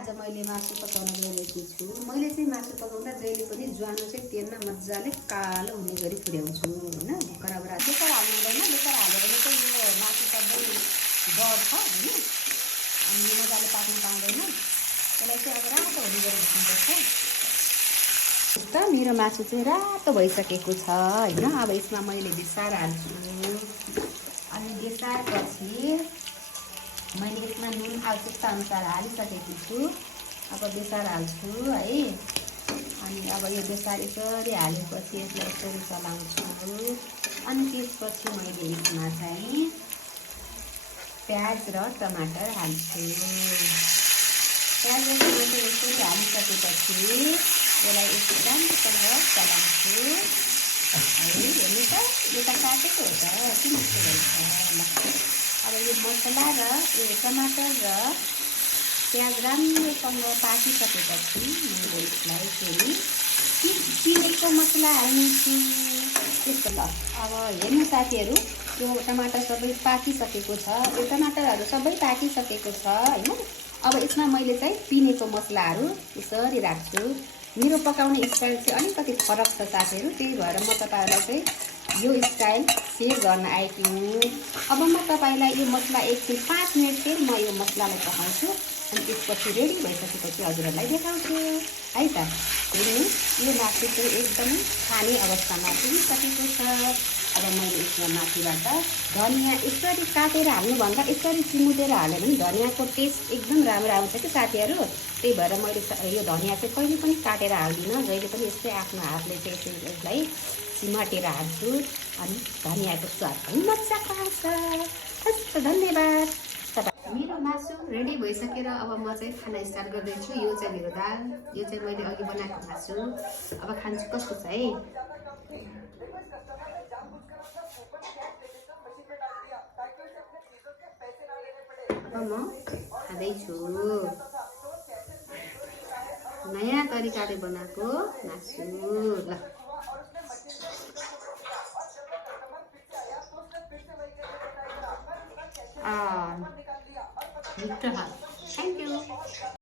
आज मैले मासु पकाउन गइरहेकी छु। मैले चाहिँ मासु पकाउँदा जहिले पनि ज्वानो चाहिँ तेलमा मजाले कालो हुने गरी पुर्याउँछु होइन। बराबर बेकार हाल्नु हुँदैन, बेकार हाल्यो भने चाहिँ यो मासु सबै बढ्छ होइन, अनि यो मजाले पाक्न पाउँदैन। त्यसलाई चाहिँ अब रातो हुने गरी भुट्नुपर्छ। त मेरो मासु चाहिँ रातो भइसकेको छ होइन। अब यसमा मैले बेसार हाल्छु, अनि बेसारपछि मैले यसमा नुन आवश्यकता अनुसार हालिसकेको छु। अब बेसार हाल्छु है, अनि अब यो बेसार यसरी हालेपछि यसलाई यसरी चलाउँछु। अनि त्यसपछि मैले यसमा चाहिँ प्याज र टमाटर हाल्छु। प्याज र टमाटर यसरी हालिसकेपछि यसलाई एकदम राम्रोसँग चलाउँछु है। हेर्नु त यो त काटेको हो त, किन यस्तो भइन्छ ल। अब यो मसला र यो टमाटर र प्याज राम्रोसँग पाकिसकेपछि मैले यसलाई फेरि पिनेको मसला हाल्नेछु त्यस्तो ल। अब हेर्नु साथीहरू, यो टमाटर सबै पाकिसकेको छ, यो टमाटरहरू सबै पाकिसकेको छ होइन। अब यसमा मैले चाहिँ पिनेको मसलाहरू यसरी राख्छु। मेरो पकाउने स्टाइल चाहिँ अलिकति फरक छ साथीहरू, त्यही भएर म तपाईँहरूलाई चाहिँ यो स्टाइल सेयर गर्न आएकी हुँ। अब म तपाईँलाई यो मसला एकछिन 5 मिनट फेरि म यो मसलालाई पकाउँछु, अनि त्यसपछि रेडी भइसकेपछि हजुरहरूलाई देखाउँछु है त। हेर्नु यो मासु चाहिँ एकदमै खाने अवस्थामा पुगिसकेको छ। अब मैले यसमा माथिबाट धनियाँ यसरी काटेर हाल्नुभन्दा यसरी चिमुटेर हाल्यो भने धनियाँको टेस्ट एकदम राम्रो आउँछ कि साथीहरू। त्यही भएर मैले यो धनियाँ चाहिँ कहिले पनि काटेर हाल्दिनँ, जहिले पनि यस्तै आफ्नो हातले चाहिँ यसलाई चिमाटेर हाल्छु, अनि धनियाँको स्वाद पनि मजाको आउँछ। हस् धन्यवाद। मेरो मासु रेडी भइसकेर अब म चाहिँ खाना स्टार्ट गर्दैछु। यो चाहिँ मेरो दाल, यो चाहिँ मैले अघि बनाएको मासु। अब खान्छु, कस्तो छ है। अब म खाँदैछु नयाँ तरिकाले बनाएको मासु ल। मिठो छ, थ्याङ्क यू।